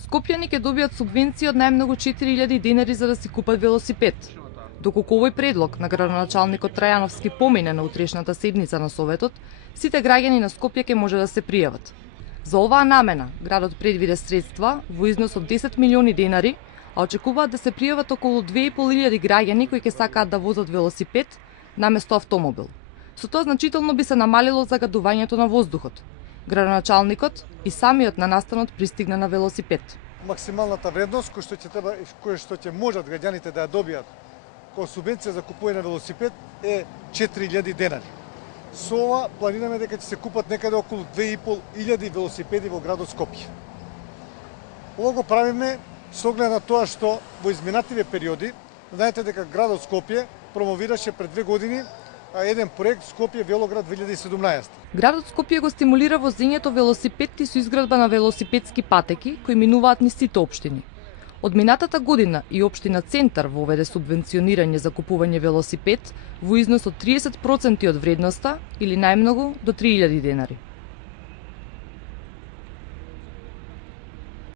Скопјани ќе добијат субвенција од најмногу 4000 денари за да си купат велосипед. Доколку овој предлог на градоначалникот Трајановски помине на утрешната седница на Советот, сите граѓани на Скопје ќе може да се пријават. За оваа намена, градот предвиде средства во износ од 10 милиони денари, а очекуваат да се пријават околу 2500 граѓани кои ќе сакаат да возат велосипед наместо автомобил. Со тоа значително би се намалило загадувањето на воздухот. Градоначалникот и самиот на настанот пристигна на велосипед. Максималната вредност која што ќе можат граѓаните да ја добијат како субвенција за купување на велосипед е 4000 денари. Со ова планираме дека ќе се купат некаде околу 2500 велосипеди во градот Скопје. Ова го правиме со оглед на тоа што во изминативе периоди, знаете дека градот Скопје промовираше пред 2 години еден проект Скопје Велоград 2017. Градот Скопје го стимулира возењето велосипед и со изградба на велосипедски патеки кои минуваат низ сите општини. Од минатата година и општина Центар воведе субвенционирање за купување велосипед во износ од 30% од вредноста или најмногу до 3000 денари.